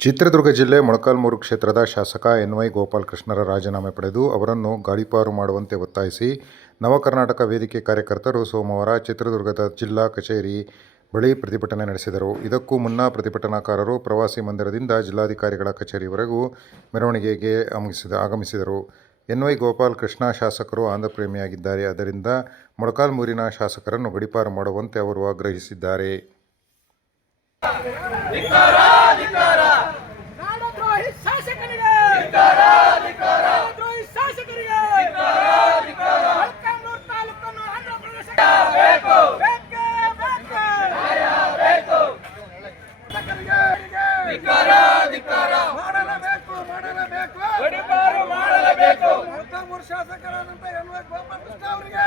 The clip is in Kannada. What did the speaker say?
ಚಿತ್ರದುರ್ಗ ಜಿಲ್ಲೆ ಮೊಳಕಾಲ್ಮೂರು ಕ್ಷೇತ್ರದ ಶಾಸಕ ಎನ್.ವೈ. ಗೋಪಾಲಕೃಷ್ಣರ ರಾಜೀನಾಮೆ ಪಡೆದು ಅವರನ್ನು ಗಾಳಿಪಾರು ಮಾಡುವಂತೆ ಒತ್ತಾಯಿಸಿ ನವಕರ್ನಾಟಕ ವೇದಿಕೆ ಕಾರ್ಯಕರ್ತರು ಸೋಮವಾರ ಚಿತ್ರದುರ್ಗದ ಜಿಲ್ಲಾ ಕಚೇರಿ ಬಳಿ ಪ್ರತಿಭಟನೆ ನಡೆಸಿದರು. ಇದಕ್ಕೂ ಮುನ್ನ ಪ್ರತಿಭಟನಾಕಾರರು ಪ್ರವಾಸಿ ಮಂದಿರದಿಂದ ಜಿಲ್ಲಾಧಿಕಾರಿಗಳ ಕಚೇರಿವರೆಗೂ ಮೆರವಣಿಗೆಗೆ ಆಗಮಿಸಿದರು. ಎನ್.ವೈ. ಗೋಪಾಲಕೃಷ್ಣ ಶಾಸಕರು ಆಂಧ್ರಪ್ರೇಮಿಯಾಗಿದ್ದಾರೆ. ಆದ್ದರಿಂದ ಮೊಳಕಾಲ್ಮೂರಿನ ಶಾಸಕರನ್ನು ಗಡೀಪಾರು ಮಾಡುವಂತೆ ಅವರು ಆಗ್ರಹಿಸಿದ್ದಾರೆ. ಶಾಸಕರಾದಂತಹ ಎನ್.ವೈ. ಗೋಪಾಲಕೃಷ್ಣ ಅವರಿಗೆ